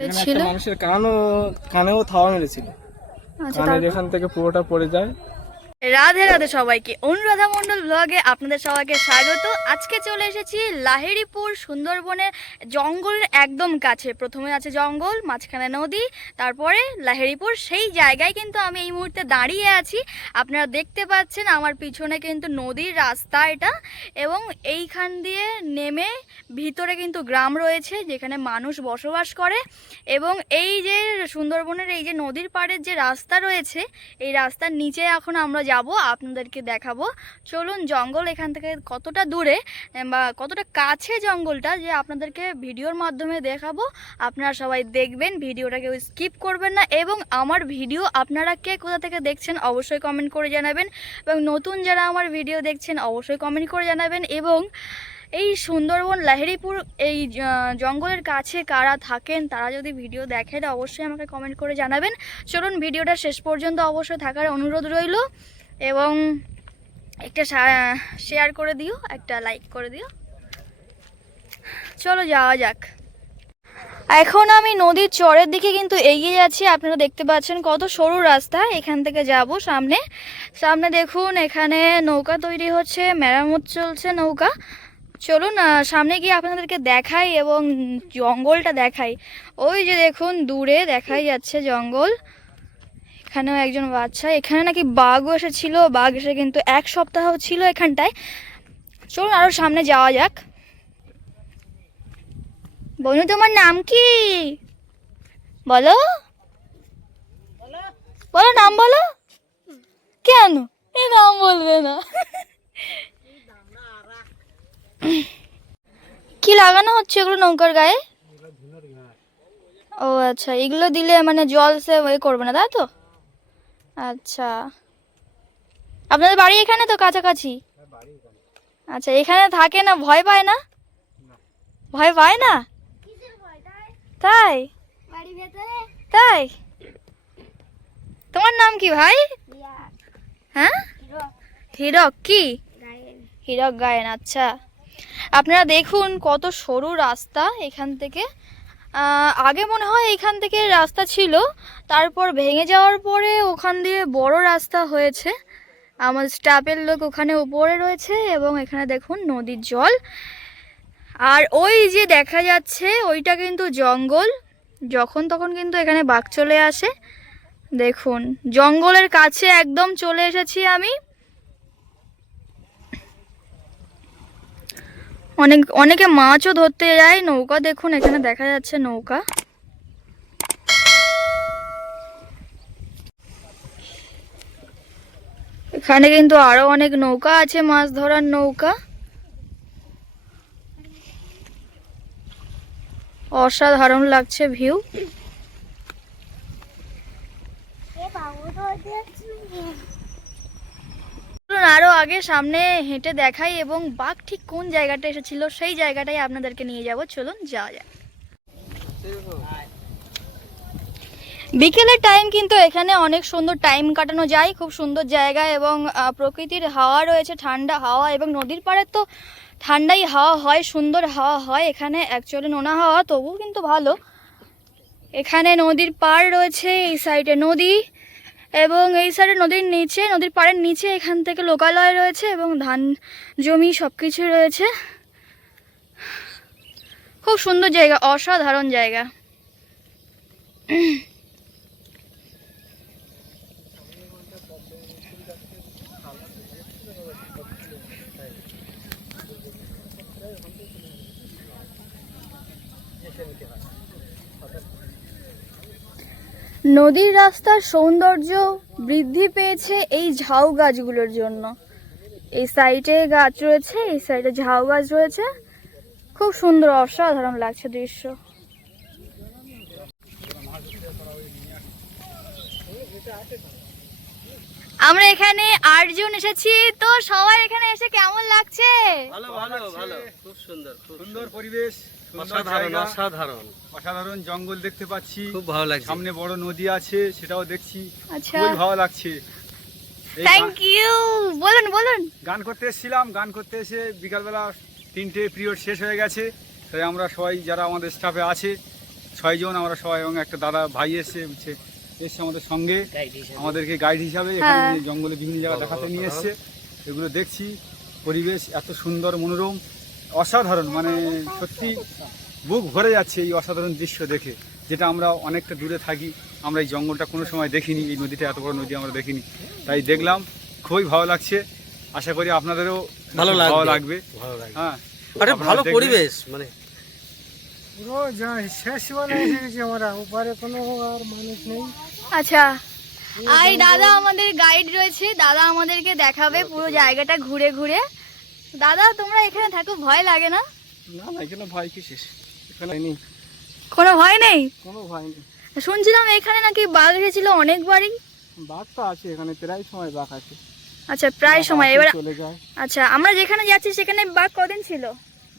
মানুষের কানেও থাওয়া মেরেছিল, কানের এখান থেকে পুরোটা পড়ে যায়। রাধে রাধে সবাইকে, অনুরাধা মণ্ডল ব্লগে আপনাদের সবাইকে স্বাগত। আজকে চলে এসেছি লাহিড়ীপুর সুন্দরবনের জঙ্গলের একদম কাছে। প্রথমে আছে জঙ্গল, মাঝখানে নদী, তারপরে লাহিড়ীপুর। সেই জায়গায় কিন্তু আমি এই মুহূর্তে দাঁড়িয়ে আছি। আপনারা দেখতে পাচ্ছেন আমার পিছনে কিন্তু নদীর রাস্তা এটা, এবং এইখান দিয়ে নেমে ভিতরে কিন্তু গ্রাম রয়েছে যেখানে মানুষ বসবাস করে। এবং এই যে সুন্দরবনের এই যে নদীর পাড়ের যে রাস্তা রয়েছে, এই রাস্তার নিচে এখন আমরা যাব, আপনাদেরকে দেখাবো। চলুন, জঙ্গল এখান থেকে কতটা দূরে বা কতটা কাছে জঙ্গলটা যে আপনাদেরকে ভিডিওর মাধ্যমে দেখাবো। আপনারা সবাই দেখবেন, ভিডিওটা কেউ স্কিপ করবেন না। এবং আমার ভিডিও আপনারা কে কোথা থেকে দেখছেন অবশ্যই কমেন্ট করে জানাবেন, এবং নতুন যারা আমার ভিডিও দেখছেন অবশ্যই কমেন্ট করে জানাবেন। এবং এই সুন্দরবন লাহিড়ীপুর এই জঙ্গলের কাছে কারা থাকেন, তারা যদি ভিডিও দেখেন অবশ্যই আমাকে কমেন্ট করে জানাবেন। চলুন, ভিডিওটা শেষ পর্যন্ত অবশ্যই থাকার অনুরোধ রইল, এবং একটা শেয়ার করে দিও, একটা লাইক করে দিও। চলো যাওয়া যাক। এখন আমি নদীর চরের দিকে কিন্তু এগিয়ে যাচ্ছি। আপনারা দেখতে পাচ্ছেন কত সরু রাস্তা, এখান থেকে যাব সামনে। সামনে দেখুন এখানে নৌকা তৈরি হচ্ছে, মেরামত চলছে নৌকা। চলুন সামনে গিয়ে আপনাদেরকে দেখাই এবং জঙ্গলটা দেখাই। ওই যে দেখুন দূরে দেখাই যাচ্ছে জঙ্গল, এখানেও একজন বাচ্চা। এখানে নাকি বাঘও এসেছিল, বাঘ এসে কিন্তু 1 সপ্তাহ ছিল এখানটায়। চলুন আরো সামনে যাওয়া যাক। বনু, তোমার নাম কি? বলো বলো, নাম বলো। কেন এই নাম বলবে না? কি লাগানো হচ্ছে এগুলো নৌকার গায়ে? ও আচ্ছা, এগুলো দিলে মানে জল সে করবে না, তাই তো? আচ্ছা, আপনাদের বাড়ি এখানে তো কাছাকাছি? আচ্ছা, এখানে থাকে না, ভয় পায় না? ভয় পায় না? তাই? তাই? তোমার নাম কি ভাই? হ্যাঁ, হীরক। কি হীরক গায়েন? আচ্ছা, আপনারা দেখুন কত সরু রাস্তা এখান থেকে। আগে মনে হয় এখান থেকে রাস্তা ছিল, তারপর ভেঙে যাওয়ার পরে ওখান দিয়ে বড় রাস্তা হয়েছে। আমার স্টাফের লোক ওখানে উপরে রয়েছে, এবং এখানে দেখুন নদীর জল। আর ওই যে দেখা যাচ্ছে ওইটা কিন্তু জঙ্গল, যখন তখন কিন্তু এখানে বাঘ চলে আসে। দেখুন জঙ্গলের কাছে একদম চলে এসেছি আমি। অনেকে মাছও ধরতে যায়। নৌকা দেখুন, এখানে দেখা যাচ্ছে নৌকা। এখানে কিন্তু আরো অনেক নৌকা আছে, মাছ ধরার নৌকা। অসাধারণ লাগছে ভিউ। আরো আগে সামনে হেঁটে দেখাই, এবং বাঘ ঠিক কোন জায়গাটা এসেছিল সেই জায়গাটাই আপনাদেরকে নিয়ে যাব। চলুন যাওয়া যাক। বিকেলের টাইম কিন্তু এখানে অনেক সুন্দর টাইম কাটানো যায়, খুব সুন্দর জায়গা, এবং প্রকৃতির হাওয়া রয়েছে, ঠান্ডা হাওয়া। এবং নদীর পাড়ে তো ঠান্ডাই হাওয়া হয়, সুন্দর হাওয়া হয়। এখানে অ্যাকচুয়ালি নোনা হাওয়া, তবুও কিন্তু ভালো। এখানে নদীর পাড় রয়েছে, এই সাইডে নদী, এবং এই সাইডে নদীর নিচে, নদীর পাড়ের নিচে এখান থেকে লোকালয় রয়েছে, এবং ধান জমি সব কিছু রয়েছে। খুব সুন্দর জায়গা, অসাধারণ জায়গা। নদীর রাস্তার সৌন্দর্য বৃদ্ধি পেয়েছে এই ঝাউ গাছগুলোর জন্য। এই সাইডে গাছ রয়েছে, এই সাইডে ঝাউ গাছ রয়েছে। খুব সুন্দর, অসাধারণ লাগছে দৃশ্য। আমরা এখানে 8 জন এসেছি, তো সবাই এখানে এসে কেমন লাগছে? ভালো ভালো ভালো, খুব সুন্দর, খুব সুন্দর পরিবেশ, অসাধারণ অসাধারণ অসাধারণ জঙ্গল দেখতে পাচ্ছি, খুব ভালো লাগছে। সামনে বড় নদী আছে, সেটাও দেখছি। আচ্ছা, খুবই ভালো লাগছে। Thank you. বলুন বলুন। গান করতে এসেছিলাম, গান করতে এসে বিকালবেলা 3টে পিরিয়ড শেষ হয়ে গেছে, তাই আমরা সবাই যারা আমাদের স্টাফে আছে 6 জন আমরা সবাই, এবং একটা দাদা ভাই এসে আমাদের সঙ্গে আমাদেরকে গাইড হিসাবে এখানে নিয়ে জঙ্গলে বিভিন্ন জায়গা দেখাতে নিয়ে এসছে। এগুলো দেখছি, পরিবেশ এত সুন্দর মনোরম, অসাধারণ, মানে সত্যি বুক ভরে যাচ্ছে এই অসাধারণ দৃশ্য দেখে। যেটা আমরা অনেকটা দূরে থাকি, আমরা এই জঙ্গলটা কোনো সময় দেখিনি, এই নদীটা এত বড় নদী আমরা দেখিনি, তাই দেখলাম, খুবই ভালো লাগছে। আশা করি আপনাদেরও ভালো লাগবে। হ্যাঁ, আরে ভালো পরিবেশ, মানে পুরো শেষ বলে এসে গেছি আমরা, ওপারে কোনো আর মানুষ নেই। আচ্ছা, এই দাদা আমাদের গাইড রয়েছে, দাদা আমাদেরকে দেখাবে পুরো জায়গাটা ঘুরে ঘুরে। দাদা, তোমরা এখানে থাকো, ভয় লাগে না? না না, এখানে ভয় কিসের, এখানে নেই, কোনো ভয় নেই? কোনো ভয় নেই। শুনছিলাম এখানে নাকি বাঘ এসেছিল অনেকবারই। বাঘ তো আছে এখানে, প্রায় সময় বাঘ আছে। আচ্ছা, প্রায় সময়। এবার চলে যায়। আচ্ছা, আমরা যেখানে যাচ্ছি সেখানে বাঘ কদিন ছিল?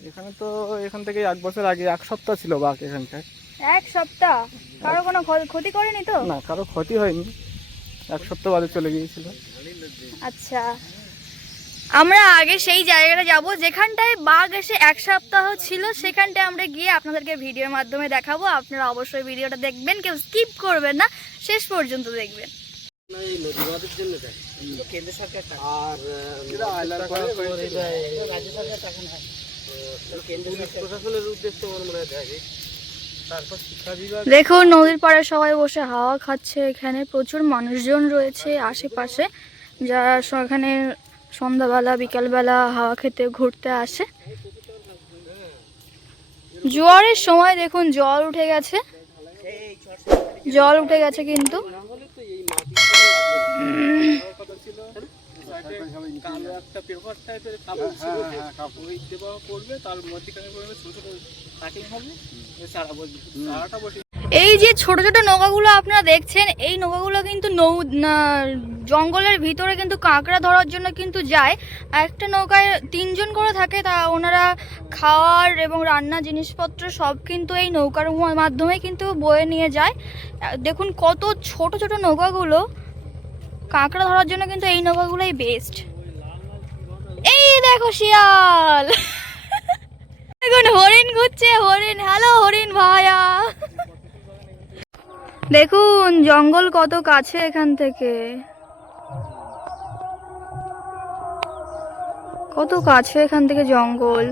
এখানে তো এখান থেকে 1 বছর আগে 1 সপ্তাহ ছিল বাঘ এখানটায়। 1 সপ্তাহ? কারো কোনো ক্ষতি করেনি তো? না, কারো ক্ষতি হয়নি, 1 সপ্তাহ বাদে চলে গিয়েছিল। আচ্ছা, আমরা আগে সেই জায়গাটা যাব যেখানটায় বাঘ এসে 1 সপ্তাহ ছিল, সেখানটায় আমরা গিয়ে আপনাদেরকে ভিডিওর মাধ্যমে দেখাবো। আপনারা অবশ্যই ভিডিওটা দেখবেন, কেউ স্কিপ করবেন না, শেষ পর্যন্ত দেখবেন। এই নদী বাঁধের জন্য দেয় কেন্দ্র সরকার টাকা, আর রাজ্য সরকার টাকা নেয়, কেন্দ্র প্রশাসনের উদ্দেশ্যে আমার মনে হয় দেয়। তারপর শিক্ষা বিভাগ। দেখুন, নদীর পাড়ে সবাই বসে হাওয়া খাচ্ছে। এখানে প্রচুর মানুষজন রয়েছে আশেপাশে, যারা এখানে সন্ধ্যাবেলা বিকালবেলা হাওয়া খেতে ঘুরতে আসে। জোয়ারের সময় দেখুন জল উঠে গেছে, কিন্তু এই যে ছোট ছোট নৌকাগুলো আপনারা দেখছেন, এই নৌকাগুলো কিন্তু জঙ্গলের ভিতরে কিন্তু কাঁকড়া ধরার জন্য কিন্তু যায়। একটা নৌকায় 3 জন করে থাকে, তা ওনারা খাওয়ার এবং রান্না জিনিসপত্র সব কিন্তু এই নৌকার মাধ্যমে কিন্তু বয়ে নিয়ে যায়। দেখুন কত ছোট ছোট নৌকাগুলো, কাঁকড়া ধরার জন্য কিন্তু এই নৌকাগুলোই বেস্ট। এই দেখো শিয়াল, দেখুন হরিণ ঘুরছে, হরিণ। হ্যালো হরিণ ভাইয়া। দেখুন জঙ্গল কত কাছে এখান থেকে, কত কাছে এখান থেকে জঙ্গল।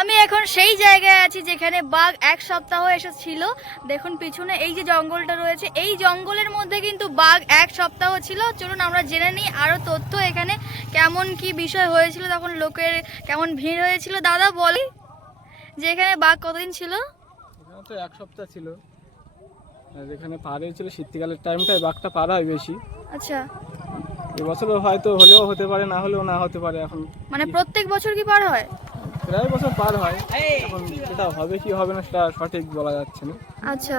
আমি এখন সেই জায়গায় আছি যেখানে বাঘ 1 সপ্তাহ এসেছিল। দেখুন পিছনে এই যে জঙ্গলটা রয়েছে, এই জঙ্গলের মধ্যে কিন্তু বাঘ 1 সপ্তাহ ছিল। চলুন আমরা জেনে নিই আরো তথ্য, এখানে কেমন কি বিষয় হয়েছিল, তখন লোকের কেমন ভিড় হয়েছিল। দাদা বলে যে এখানে বাঘ কতদিন ছিল? এখানে তো 1 সপ্তাহ ছিল, আর এখানে পার হয়েছিল শীতকালের টাইমটায় বাঘটা পার হয় বেশি। আচ্ছা, এবছরও হয়তো হলেও হতে পারে, না হলেও না হতে পারে। এখন মানে প্রত্যেক বছর কি পার হয়? প্রায় বছর পার হয়, এখন সেটা হবে কি হবে না সেটা সঠিক বলা যাচ্ছে না। আচ্ছা,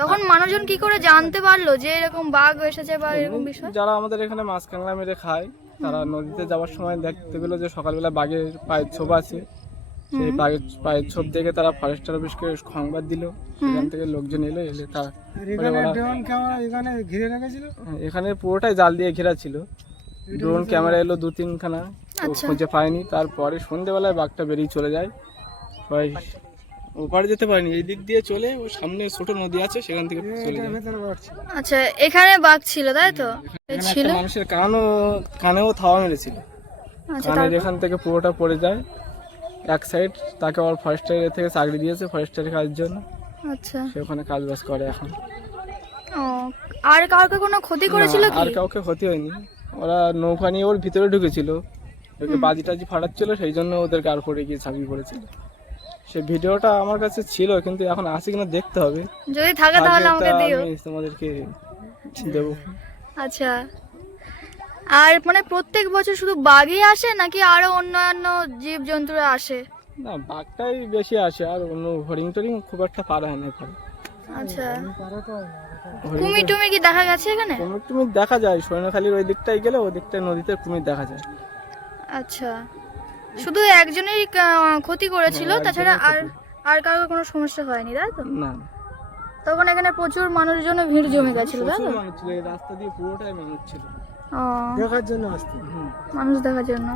তখন মানুষজন কি করে জানতে পারলো যে এরকম বাঘ এসেছে বা এরকম বিষয়? যারা আমাদের এখানে মাছ কাঁকড়া মেরে খায়, তারা নদীতে যাওয়ার সময় দেখতে পেলো যে সকালবেলা বাঘের পায়ের ছোপ আছে। সেই পায়ের ছোপ দেখে তারা ফরেস্টার অফিসকে সংবাদ দিল, সেখান থেকে লোকজন এলে তার ঘিরে রেখেছিল। এখানে পুরোটাই জাল দিয়ে ঘেরা ছিল। ড্রোন ক্যামেরা এলো 2-3 খানা, খুঁজে পায়নি। তারপরে সন্ধ্যেবেলায় বাঘটা বেরিয়ে চলে যায়, সবাই ওপারে যেতে পারেনি, এই দিক দিয়ে চলে ওই সামনে ছোট নদী আছে সেখান থেকে চলে যায়। আচ্ছা, এখানে বাঘ ছিল তাই তো? ছিল, মানুষের কানেও থাওয়া মেরেছিল, কানের এখান থেকে পুরোটা পড়ে যায়। এক সাইড তাকে আবার ফরেস্টের থেকে চাকরি দিয়েছে ফরেস্টের কাজের জন্য, আচ্ছা। সে ওখানে কাজ বাজ করে এখন। ও, আর কাউকে কোনো ক্ষতি করেছিল না, কি? আর কাউকে ক্ষতি হয়নি। ওরা নৌকা নিয়ে ওর ভিতরে ঢুকেছিল, ওকে বাজি টাজি ফাটাচ্ছিল, সেই জন্য ওদেরকে আর করে গিয়ে ঝাঁপিয়ে পড়েছিল। সে ভিডিওটা আমার কাছে ছিল, কিন্তু এখন আছে কিনা দেখতে হবে। যদি থাকে তাহলে আমাকে থাকলে দিও। আমি তোমাদেরকে দেবো। আচ্ছা, আর মানে প্রত্যেক বছর শুধু বাঘই আসে নাকি আরো অন্যান্য জীব জন্তুরা আসে? না, বাঘটাই বেশি আসে, আর অন্য হরিণ টরিং খুব একটা পারা হয় না এখানে। আচ্ছা, পারে তো হয় না। কুমির টুমির কি দেখা গেছে এখানে? কুমির টুমির দেখা যায়, সৈন্যখালির ওই দিকটাই গেলে ওই দিকটায় নদীতে কুমির দেখা যায়। আচ্ছা, শুধু একজনেরই ক্ষতি করেছিল, হ্যাঁ, তাছাড়া আর একজনের আর কারোর কোনো সমস্যা হয়নি, তাই তো? না, তখন এখানে প্রচুর মানুষজন ভিড় জমে গেছিল, তাই তো? প্রচুর মানুষ ছিল, এই রাস্তা দিয়ে পুরোটাই মানুষ ছিল। ও, দেখার জন্য আসতে। মানুষ দেখার জন্য।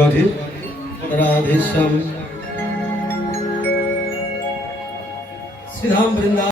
রাধে রাধে শ্যাম শ্রীরাম বৃন্দা